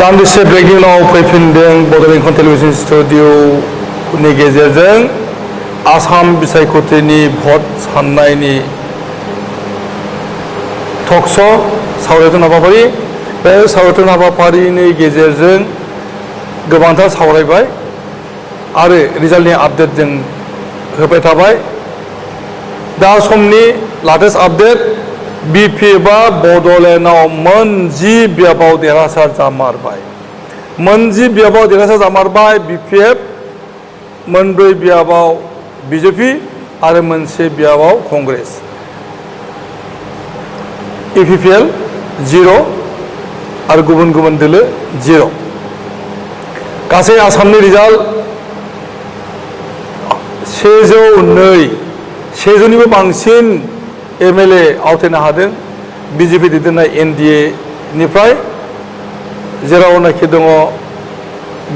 दान्दिसे ब्रेकनि उनाव फैफिनदों बड'लेण्ड टेलिभिजन स्टुडिअ'नि गेजेरजों आसाम बिसायख'थिनि भट साननायनि टक श' सावरायथाव हाबाफारि बे सावरायथाव हाबाफारिनि गेजेरजों गोबांथार सावरायबाय आरो रिजाल्टनि आपडेट जों होबाय थाबाय दा समनि लाटेस्ट आपडेट BPFआ बड'लेण्डआव मोन 10 बियाबाव देरहासार जामारबाय मोन 10 बियाबाव देरहासार जामारबाय BPF मोन 4 बियाबाव BJP आरो मोनसे बियाबाव कंग्रेस EPPL 0 आरो गुबुन गुबुन दोलो 0 गासै आसामनि रिजाल्ट 102निबो बांसिन MLA आवथायनो हादों BJP दैदेननाय NDA निफ्राय जेरावनाखि दङ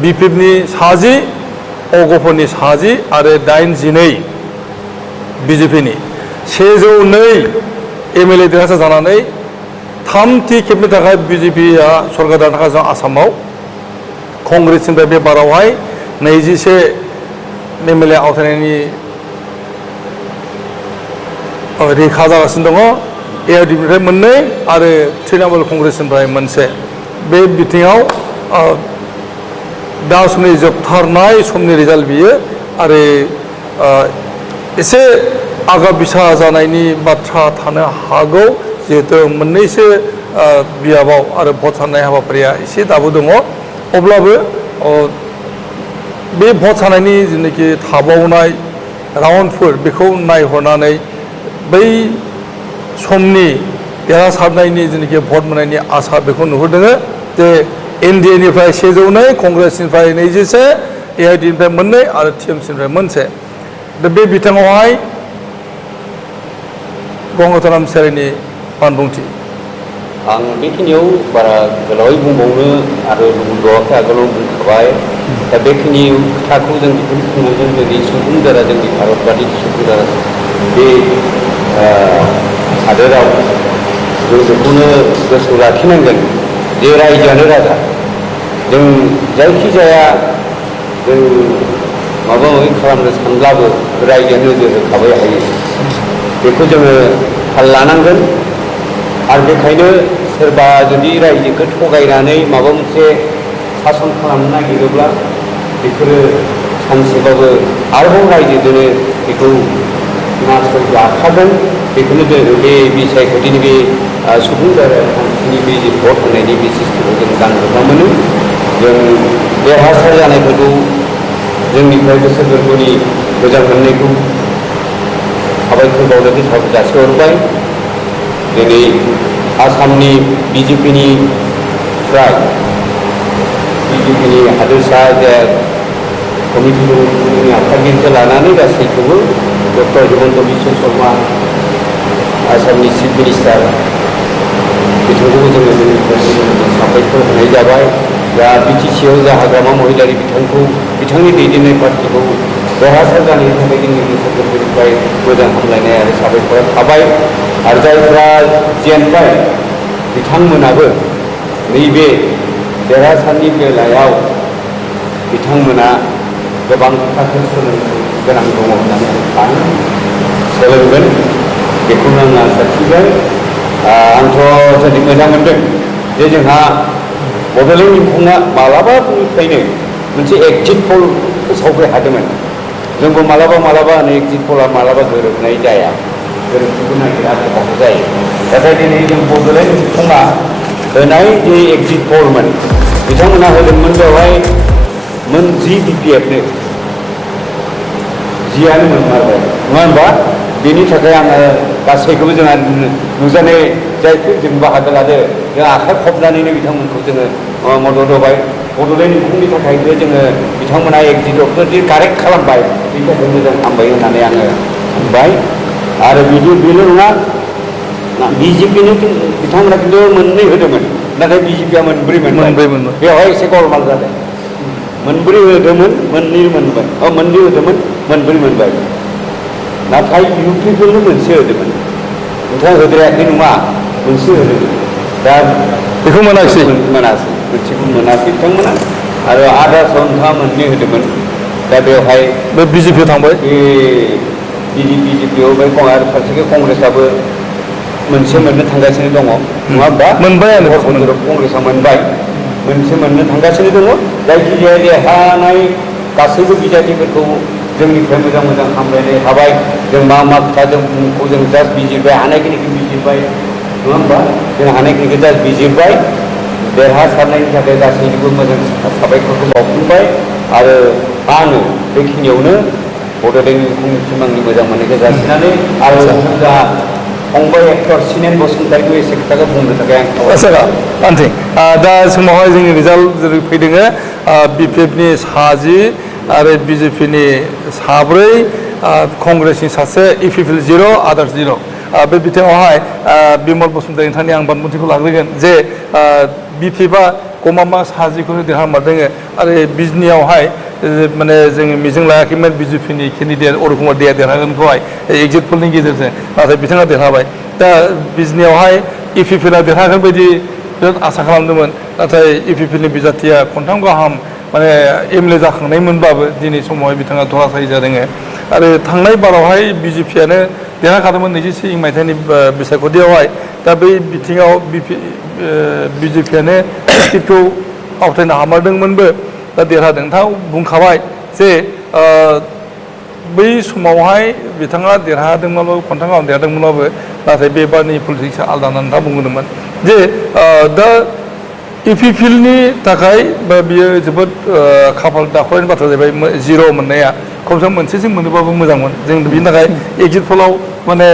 BPFनि 60 अगपनि 60 आरो 82 BJPनि 102 MLA देरहासार जानानै थामथि खेबनि थाखाय BJPआ सरकार दानो थाखाय जों आसामाव कंग्रेसनिफ्राय बे बारावहाय 21 MLA आवथायनायनि रेखा जागासिनो दङ ARDनिफ्राय मोननै आरो तृणमूल कंग्रेसनिफ्राय मोनसे बे बिथिङाव दा समनि जोबथारनाय समनि रिजाल्ट बियो आरो एसे आगा बिसा जानायनि बाथ्रा थानो हागौ जिहेतु मोननैसो बियाबाव आरो भट साननाय हाबाफारिया एसे दाबो दङ अब्लाबो बे भट साननायनि जेनाखि थाबावनाय राउन्डफोर बेखौ नायहरनानै बै समनि देरहासारनायनि जेनाखि भट मोननायनि आसा बेखौ नुहुरदों जे NDA निफ्राय 102 कंग्रेसनिफ्राय 21 ARDनिफ्राय मोननै आरो TMCनिफ्राय मोनसे दा बे बिथिङावहाय गंगाथाराम सेरिनि बानबुंथि आं बेखिनियाव बारा गोलावै बुंबावनो आरो लुबैबावाखै आगोलाव बुंखाबाय दा बेखिनि खोथाखौ जों दिन्थिफुंनांगोन जोंनि सुबुंफोरा जोंनि भारतबादि सुबुंफोरा बे हादोराव जों बेखौनो गोसोआव लाखिनांगोन जे रायजोआनो राजा जों जायखिजाया जों माबा माबि खालामनो सानब्लाबो रायजोआनो नोजोर होखाबाय हायो बेखौ जोङो थाल लानांगोन आरो बेखायनो सोरबा जुदि रायजोखौ थगायनानै माबा मोनसे सासन खालामनो नागिरोब्ला बेफोरो सानसेबाबो आरोबाव रायजोजोंनो बेखौ नासयजाखागोन बेखौनो जों बे बिसायख'थिनि बे सुबुं सानस्रिनि बे भट होनायनि बे सिस्टेमखौ जों दांजोबना मोनो जों देरहासार जानायफोरखौ जोंनिफ्राय गोसो गोरबोनि मोजां मोननायखौ साबायखर बावनायखौ जासिहरबाय दिनै आसामनि BJPनिफ्राय BJPनि हादोरसा जे कमिटि दं आफादगिरिखौ लानानै गासैखौबो डक्टर हिमन्त बिश्व शर्मा आसामनि चिफ मिनिस्टार बिथांखौबो जोङो साबायखर होनाय जाबाय दा BTCआव जा हाग्रामा महिलारि बिथांनि दैदेननाय पार्टिखौ देरहासार जानायनि थाखाय जोंनि गोसो गोरबोनिफ्राय मोजां हामलायनाय आरो साबायखर थाबाय आरो जायफ्रा जेनबाय बिथांमोनाबो नैबे देरहासारनि बेलायाव बिथांमोना गोबां खोथाखौ सोलोंनो गोनां दङ होननानै आं सानो सोलोंगोन बेखौनो आं आसा थिबाय आंथ' जोबोद मोजां मोनदों जे जोंहा बड'लेण्ड इंखंआ मालाबानिफ्रायनो मोनसे एक्जिट पल फोसावबाय हादोंमोन जोंबो मालाबा एक्जिट पलआ मालाबा गोरोबनाय जाया गोरोबथिखौ नागिरा खोथाखौ जायो नाथाय दिनै जों बड'लेण्ड इंखंआ होनाय जे एक्जिट पलमोन बिथांमोना होदोंमोन बेवहाय मोन 10 BPFनो 10आनो मोनमारबाय नङा होनबा बेनि थाखाय आङो गासैखौबो जोंहा नुजानाय जायखौ जों बाहागो लादों जों आखाइ खबनानैनो बिथांमोनखौ जोङो मदद होबाय बड'लेण्ड इंखंनि थाखायबो जोङो बिथांमोना एक्जिटखौ जे कारेक्ट खालामबाय बेनि थाखाय मोजां हामबाय होननानै आङो सानबाय आरो बेल' नङा BJPनो बिथांमोना खिन्थु मोननै होदोंमोन नाथाय BJPआ मोनब्रै मोनबाय बेवहाय एसे गलमाल जादों मोनब्रै होदोंमोन मोननै मोनबाय मोननै होदोंमोन मोनब्रै मोनबाय नाथाय UPफोरनो मोनसे होदोंमोन नोंथाङा होद्रायाखै नङा मोनसे होदोंमोन दा बेखौ मोनाखिसै मोनासै मोनसेखौ मोनाखै बिथांमोना आरो आधा सन्था मोननै होदोंमोन दा बेवहाय बे बिजेपिआव थांबाय बिजेपिआव बे आरो फारसेखै कंग्रेसआबो मोनसे मोननो थांगासिनो दङ नङा होमबा मोनबायानो कंग्रेसआ मोनबाय मोनसे मोननो थांगासिनो दङ जायखिजाया देरहानाय गासैबो बिजाथिफोरखौ जोंनिफ्राय मोजां मोजां हामलायनाय हाबाय जों मा मा खोथाजों जों जास्ट बिजिरबाय हानायखिनिखौ बिजिरबाय नङा होमबा जों हानायखिनिखौ जास्ट बिजिरबाय देरहासारनायनि थाखाय गासैनिबो मोजां साबायखरखौ बावफिनबाय आरो आङो बेखिनियावनो बड'लेण्डनि फंनैसिम आंनि मोजां मोननायखौ जासिनानै आरो जोंहा फंबाय एक्टर सिनेन बसुमतारिखौ एसे खोथाखौ बुंनो थाखाय आं दा समावहाय जोंनि रिजाल्ट जेरै फैदों बिपिएफनि 60 आरो बिजेपिनि 4 कंग्रेसनि 1 इपिपिएल 0 आदार्स 0 बे बिथिङावहाय बिमल बसुमतारी नोंथांनि आं बानबुंथिखौ लाग्रोगोन जे बिपिएफआ गमामा 60खौनो देरहामारदों आरो बिजनियावहाय माने जोङो मिजिं लायाखैमोन बिजेपिनि केन्डिडेट अरुण कुमार देआ देरहागोनखौहाय एग्जिट पलनि गेजेरजों नाथाय बिथाङा देरहाबाय दा बिजनियावहाय इपिपिएलआ देरहागोन बायदि बिराद आसा खालामदोंमोन नाथाय इपिपिएलनि बिजाथिया खनथाम गाहाम माने एमएलए जाखांनायमोनब्लाबो दिनै समावहाय बिथाङा धरासायि जादों आरो थांनाय बारावहाय बिजेपिआनो देरहाखादोंमोन 24 मायथाइनि बिसायख'थियावहाय दा बै बिथिङाव बिजेपिआनो सिटखौ आवथायनो हामारदोंमोनबो दा देरहादों नोंथाङा बुंखाबाय जे बै समावहाय बिथाङा देरहादोंमोनब्लाबो खनथाम गाहाम देरहादोंमोनब्लाबो नाथाय बे बारनि पलिटिक्सआ आलादा होननानै नोंथाङा बुंदोंमोन जे दा इपिपिएलनि थाखाय बियो जोबोद खाफाल दाखुरायनि बाथ्रा जाहैबाय 0 मोननाया खमसे खम मोनसेजों मोनोबाबो मोजांमोन जों बिनि थाखाय एग्जिट पलाव माने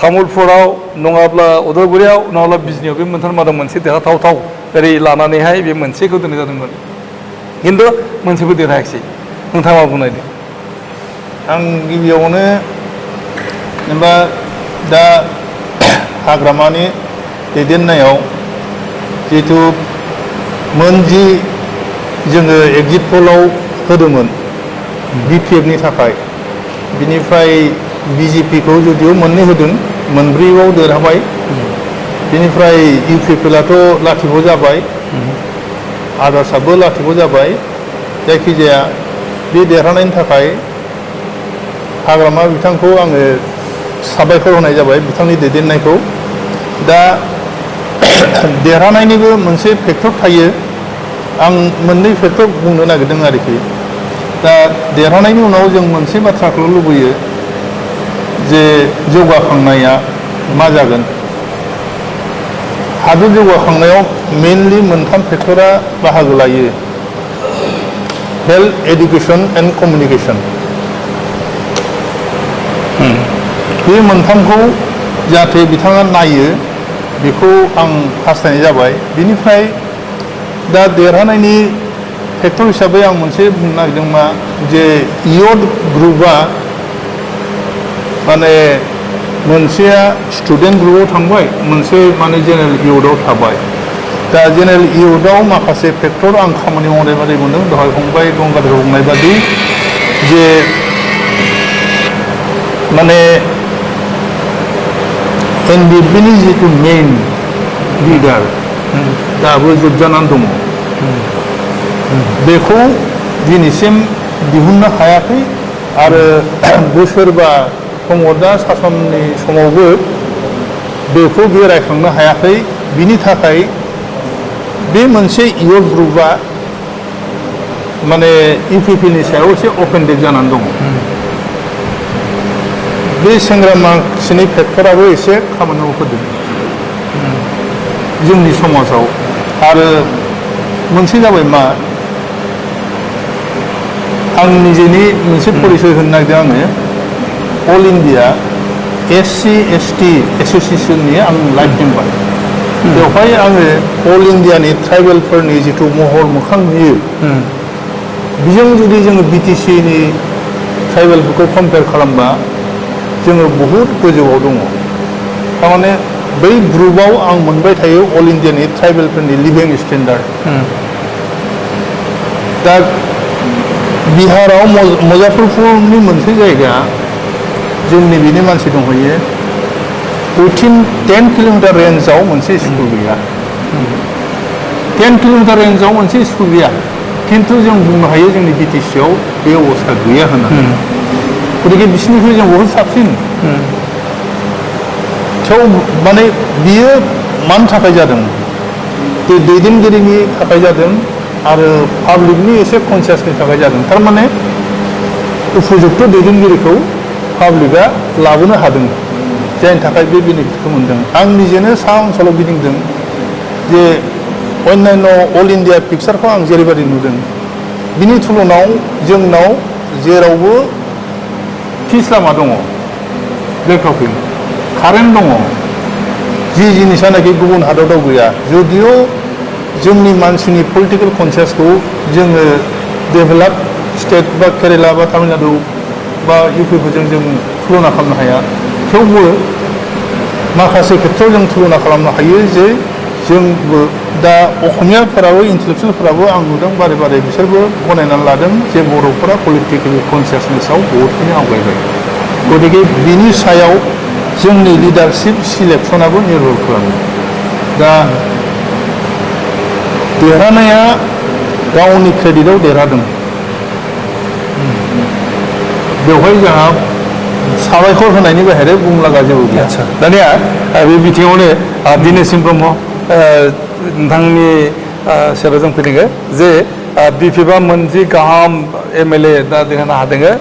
तामुलपुराव नङाब्ला उदालगुरियाव नङाब्ला बिजनियाव बे मोनथाम मादाव मोनसे देरहाथावथाव ओरै लानानैहाय बे मोनसेखौ दोननाय जादोंमोन खिन्थु मोनसेबो देरहायाखिसै नोंथाङा मा बुंनायदो आं गिबियावनो जेनेबा दा हाग्रामानि दैदेननायाव जिहेथु मोनजि जोङो एग्जिट पलाव होदोंमोन बिपिएफनि थाखाय बिनिफ्राय बिजेपिखौ जुदिও मोननै होदों मोनब्रैआव देरहाबाय बिनिफ्राय इउपिपिएलआथ' लाथिख' जाबाय आदार्सआबो लाथिख' जाबाय जायखिजाया बे देरहानायनि थाखाय हाग्रामा बिथांखौ आङो साबायखर होनाय जाबाय बिथांनि दैदेननायखौ दा देरहानायनिबो मोनसे फेक्टर थायो आं मोननै फेक्टर बुंनो नागिरदों आरोखि दा देरहानायनि उनाव जों मोनसे बाथ्राखौ लुबैयो जे जौगाखांनाया मा जागोन हादर जौगाखांनायाव मेनलि मोनथाम फेक्टरा बाहागो लायो हेल्थ एडुकेशन एन्ड कमिउनिकेशन बे मोनथामखौ जाहाथे बिथाङा नायो बेखौ आं हास्थायनाय जाबाय बिनिफ्राय दा देरहानायनि फेक्टर हिसाबै आं मोनसे बुंनो नागिरदों मा जे इयथ ग्रुपआ माने मोनसेया स्टुडेन्ट ग्रुपआव थांबाय मोनसे माने जेनेरेल इयथआव थाबाय दा जेनेरेल इयथआव माखासे फेक्टर आं खामानि मावनाय बादि मोनदों दहाय फंबाय गंगाधर बुंनाय बादि जे माने एनडिएफबिनि जिथु मेइन लिडार दाबो जोबजानानै दङ बेखौ दिनैसिम दिहुननो हायाखै आरो बोसोरबा प्रमद दा सासननि समावबो बेखौ बे रायखांनो हायाखै बिनि थाखाय बे मोनसे इयथ ग्रुपआ माने इउपिपिएलनि सायाव एसे अफेन्डेड जानानै दङ बे सेंग्रा माखासेनि फेक्टराबो एसे खामानियाव होदों जोंनि समाजाव आरो मोनसे जाबाय मा आं निजेनि मोनसे परिचय होनो नागिरदों आङो अल इन्डिया एससि एसटि एस'सिएसननि आं लाइफ मेम्बार बेवहाय आङो अल इन्डियानि ट्राइबेलफोरनि जिथु महर मोखां नुयो बेजों जुदि जोङो बिटिसिनि ट्राइबेलफोरखौ कम्पेयार खालामबा जोङो बहुद गोजौआव दङ थारमाने बै ग्रुपआव आं मोनबाय थायो अल इन्डियानि ट्राइबेलफोरनि लिभिं स्टेन्डार्ड दा बिहाराव मुजाफ्फरपुरनि मोनसे जायगा जोंनि बिनि मानसि दंहैयो उइथिन 10 किल'मिटार रेन्जआव मोनसे स्कुल गैया 10 किल'मिटार रेन्जआव मोनसे स्कुल गैया खिन्थु जों बुंनो हायो जोंनि बिटिसिआव बे अबस्था गैया होननानै गतिके बिसिनिख्रुइ जों बहुद साबसिन थेव माने बियो मानि थाखाय जादों बे दैदेनगिरिनि थाखाय जादों आरो पाब्लिकनि एसे कनसियासनि थाखाय जादों थारमाने उपयुक्त दैदेनगिरिखौ पाब्लिकआ लाबोनो हादों जायनि थाखाय बे बेनिफिटखौ मोनदों आं निजेनो सा ओनसोलाव गिदिंदों जे अन्यान्य अल इन्डिया पिक्सारखौ आं जेरैबायदि नुदों बिनि तुलनाव जोंनाव जेरावबो फिस लामा दङ लेखाफोर कारेन्ट दङ जि जिनिसानाखि गुबुन हादराव गैया जुदिअ जोंनि मानसिनि पलिटिकेल कनसियासखौ जोङो डेभेलप स्टेट बा केरेला बा तामिलनाडु बा इउपिफोरजों जों तुलना खालामनो हाया थेवबो माखासे खेत्रआव जों तुलना खालामनो हायो जे जोंबो दा असमियाफोराबो इन्टेलेक्सुयेलफोराबो आं नुदों बारे बारे बिसोरबो गनायनानै लादों जे बर'फोरा पलिटिकेल कनसियासनेसआव बहुतखिनि आवगायबाय गतिके बिनि सायाव जोंनि लिडारशिप सिलेक्सनाबो निर्भर खालामो दा देरहानाया गावनि क्रेडिटआव देरहादों बेवहाय जोंहा साबायखर होनायनि बाहेरा बुंलागा जेबो गैया आदसा दानिया बे बिथिङावनो दिनेशसिं ब्रह्म नोंथांनि सेराव जों फैदों जे बिपिएफआ मोनसे गाहाम एमएलए दा देरहानो हादों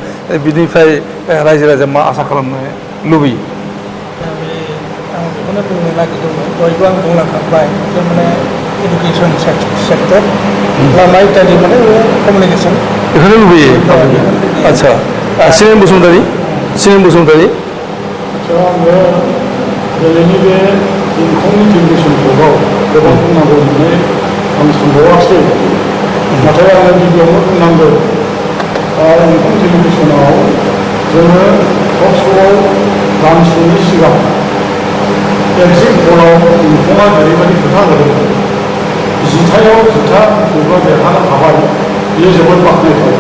बिनिफ्राय रायजो राजाया मा आसा खालामनो लुबैयो आं बेखौनो बुंनो नागिरदोंमोन दहायबो आं बुंलांखांबाय जे माने एडुकेसन सेक्टर लामा इत्यादि माने कमिउनिकेसन बेखौनो लुबैयो आदसा सिनेम बसुमतारी आङो दिनैनि बे इंखंनि टेलिभिसन टकआव गोबां बुंनांगौ होननानै आं सानबावासै नाथाय आङो गिबियावनो बुंनांगौ इंखं टेलिभिसनाव जोङो टक श'आव दानसेनि सिगां एक्जिट पलाव इंखङा जेरैबायदि खोथा होदोंमोन जिथायाव जिथा बिफा देरहानो हाबाय बेयो जोबोद बाख्नायथाव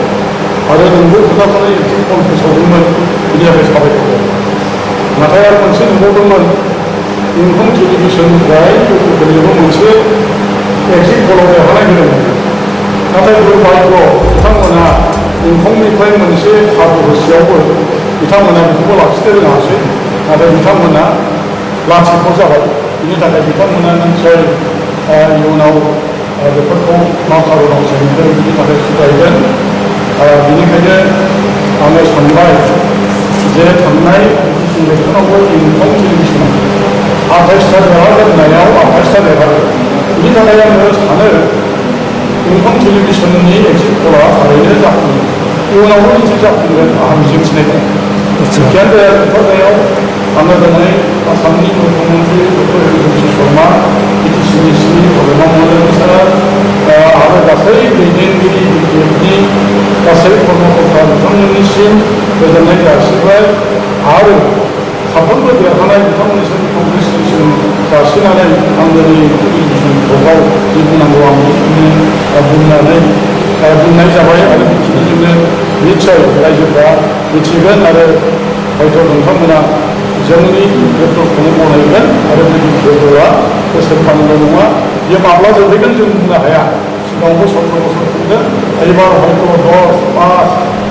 आरो नोंगौ खोथाखौनो एक्जिट पल फोसावदोंमोन बिनि थाखाय साबायखर नाथाय आं मोनसे नुबावदोंमोन इंखं टेलिभिसननिफ्राय लोगोफोरनोबो मोनसे एक्जिट पलाव देरहानाय होदोंमोन नाथाय दुर्भाग्य बिथांमोना इंखंनिफ्राय मोनसे खाबु होसेयावबो बिथांमोना बेखौबो लाखिनो रोङासै नाथाय बिथांमोना लाथिख' जाबाय बिनि थाखाय बिथांमोना निसय इयुनाव बेफोरखौ मा खारनाव सोलिदों बिनि थाखाय सुद्रायगोन बेनिखायनो आङो सानबाय जे थांनाय इलेक्सनावबो इंखं टेलिभिसनाव 28टा देरहागोनायाव 28टा देरहागोन बिनि थाखाय आङो सानो इंखं टेलिभिसननि एक्जिट पला थारैनो जाफुंगोन इयुनावबो निसय जाफुंगोन आंहा मिजिंथिनाय दं जिखियानो जाया ओंखारनायाव आङो दिनै आसामनि मुख्यमन्त्रि डक्टर हिमन्त शर्मा बिटिसिनि श्री भगवान महोदय सार आरो गासै दैदेनगिरि बिटिएफनि गासै कर्मकर्ता बिथांमोननिसिम गोजोननाय जासिबाय आरो साफ्रोमबो देरहानाय बिथांमोननिसिम कंग्रेचुलेसन जासिनानै आं दिनै टेलिभिसन टकआव जि बुंनांगौ आं बेखौनो बुंनानै बुंनाय जाबाय आरो बेखिनिजोंनो निस्सय रायजोफ्रा मिथिगोन आरो हयथ' नोंथांमोना जोंनि बिपिएफखौनो गनायगोन आरो बे बिपिएफआ बोसोरथामल' नङा बेयो माब्ला जोबहैगोन जों बुंनो हाया सिगाङावबो 17 बोसोर खुंदों एबार हयथ' 10,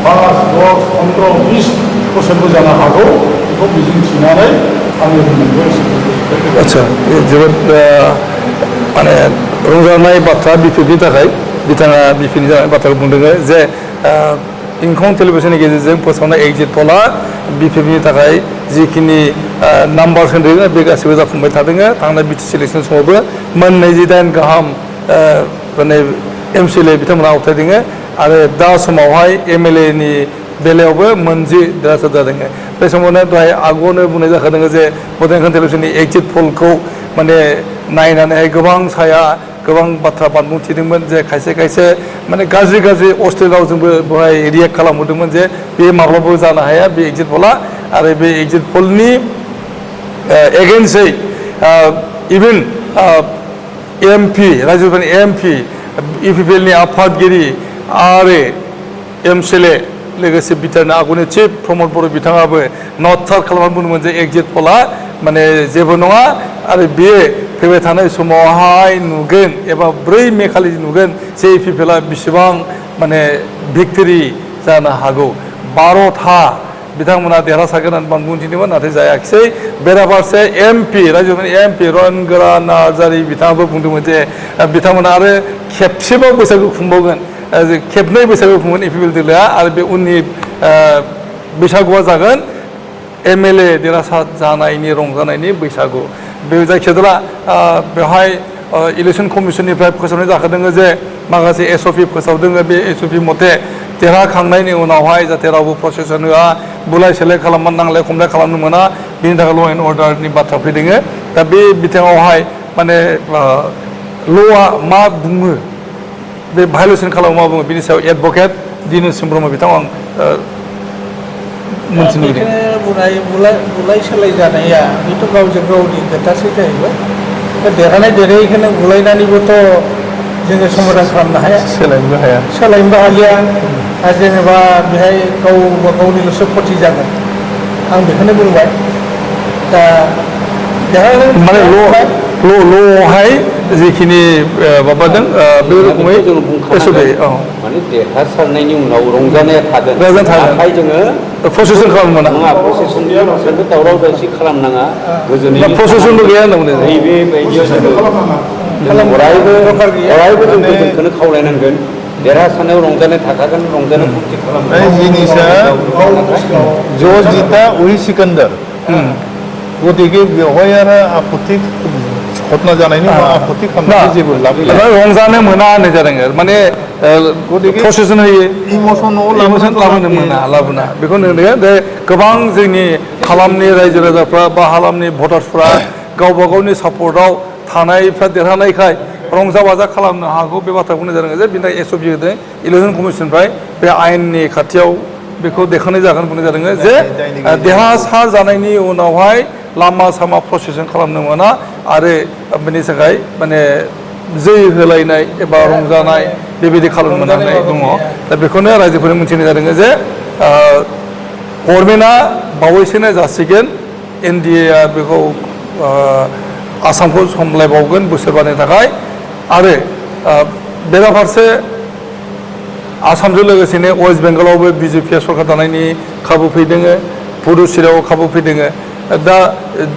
5, 10, 15, 20 बोसोरबो जानो हागौ बेखौ मिजिंथिनानै आंनि बुंनायखौ आदसा जोबोद माने रंजानाय बाथ्रा बिपिएफनि थाखाय बिथाङा बिपिएफनि बाथ्राखौ बुंदों जे इंखं टेलिभिसननि गेजेरजों फोसावनाय एक्जिट पला बिपिएफनि थाखाय जिखिनि नाम्बार होन्दों बे गासैबो जाफुंबाय थादों थांनाय बिटिसि इलेक्सन समावबो मोन 28 गाहाम माने एमसिएलए बिथांमोना आवथायदों आरो दा समावहाय एमएलएनि बेलायावबो मोनजि देरहासार जादों बे समावनो दहाय आगुआवनो बुंनाय जाखादों जे बड'लेण्ड इंखं टेलिभिसननि एक्जिट पलखौ माने नायनानैहाय गोबां साया गोबां बाथ्रा बानबुंथिदोंमोन जे खायसे खायसे माने गाज्रि अस्ट्रेल रावजोंबो बेवहाय रियेक्ट खालामहरदोंमोन जे बे माब्लाबाबो जानो हाया बे एक्जिट पला आरो बे एक्जिट पलनि एगेन्स्टै इभेन एमपि रायजोफोरनि एमपि इउपिपिएलनि आफादगिरि आरो एमसिएलए लोगोसे बिटारनि आगुनि चिफ प्रमद बर' बिथाङाबो नटथार खालामनानै बुंदोंमोन जे एक्जिट पला माने जेबो नङा आरो बेयो फैबाय थानाय समावहाय नुगोन एबा 4 मे खालि नुगोन जे पिपला बेसेबां माने भिक्टरि जानो हागौ 12था बिथांमोना देरहासारगोन होननानै बुंथिदोंमोन नाथाय जायाखिसै बेराफारसे एमपि रायजोनि एमपि रनगोरा नार्जारि बिथाङाबो बुंदोंमोन जे बिथांमोना आरो खेबसेबाव बैसागु खुंबावगोन खेबनै बैसागु खुंगोन इपिपिएल दोलोआ आरो बे उननि बैसागुआ जागोन एमएलए देरहासार जानायनि रंजानायनि बैसागु बे जायखिजाया बेवहाय इलेक्सन कमिसननिफ्राय फोसावनाय जाखादों जे माखासे एसअपि फोसावदों बे एसअपि मथे देरहाखांनायनि उनावहाय जाहाथे रावबो प्रसेसन होआ बुलाय सोलाय खालामनो नांलाय खमलाय खालामनो मोना बेनि थाखाय ल' एन्ड अर्डारनि बाथ्रा फैदों दा बे बिथिङावहाय माने ल'आ मा बुङो बे भायलेसन खालामो मा बुङो बिनि सायाव एडभकेट दिनेश ब्रह्म बिथाङा आं मोनथिनो लुबैदों बुलाय सोलाय जानाया बेथ' गावजों गावनि खोथासो जाहैबाय देरहानाय देरहायैखौनो बुलायनानैबोथ' जोङो समाधान खालामनो हाया सोलायनोबो हाया सोलायनोबो हालिया आरो जेनेबा बेहाय गावबा गावनिल'सो खथि जागोन आं बेखौनो बुंबाय दा माने ल'आवहाय जिखिनि माबादों बे रोखोमै जों बुंखानांगोन माने देरहासारनायनि उनाव रंजानाया थागोन नाथाय जोङो प्रसेसन खालामनो मोना नङा प्रसेसननि जोंथ' दावराव दावसि खालामनाङा गोजोनै प्रसेसनबो गैया होनना बुंदों नैबे बायदियाव जोङो अरायबो जों गोजोनखौनो खावलायनांगोन देरहासारनायाव रंजानाय थाखागोन रंजानाय फुरथि खालामनाय जिनिसा ज' जिता वही सिकन्दर गतिके बेवहाय आरो आपत्ति घटना जानायनि आपत्ति खालामनानै जेबो लाब गैया रंजानो मोना होननाय जादों माने प्रसेसन होयो इमोसन लाबोनो मोना लाबोना बेखौ नुदों जे गोबां जोंनि हालामनि रायजो राजाफ्रा बा हालामनि भटार्सफ्रा गावबा गावनि सापर्टआव थानायफ्रा देरहानायखाय रंजा बाजा खालामनो हागौ बे बाथ्रा बुंनाय जादों जे बिनि थाखाय एसअपि होदों इलेक्सन कमिसननिफ्राय बे आयेननि खाथियाव बेखौ देखायनाय जागोन बुंनाय जादों जे देरहासार जानायनि उनावहाय लामा सामा प्रसेसन खालामनो मोना आरो बेनि थाखाय माने जै होलायनाय एबा रंजानाय बेबायदि खालामनो मोननाय दङ दा बेखौनो रायजोफोरनो मिथिनाय जादों जे गभर्नमेन्टआ बावैसोनो जासिगोन एनडिएआ बेखौ आसामखौ सामलायबावगोन बोसोरबानि थाखाय आरो बेराफारसे आसामजों लोगोसेनो वेस्ट बेंगलावबो बिजेपिआ सरकार दानायनि खाबु फैदों पुडुचेरियाव खाबु फैदों दा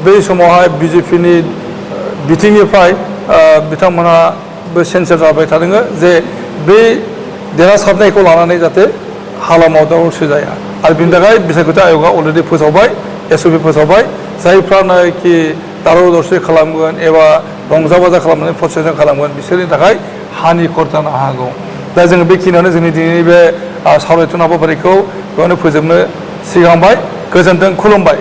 बै समावहाय बिजेपिनि बिथिंनिफ्राय बिथांमोनहाबो सेन्सार जाबाय थादों जे बे देरहासारनायखौ लानानै जाहाथे हालामाव दावराव जाया आरो बिनि थाखाय बिसायख'थि आय'गआ अलरेडि फोसावबाय एसअपि फोसावबाय जायफ्रानोखि दावराव दावसि खालामगोन एबा रंजा बाजा खालामनानै प्रसेसन खालामगोन बिसोरनि थाखाय हानिकर जानो हागौ दा जोङो बेखिनियावनो जोंनि दिनैनि बे सावरायथुन हाबाफारिखौ बेयावनो फोजोबनो सिगांबाय गोजोन्थों खुलुमबाय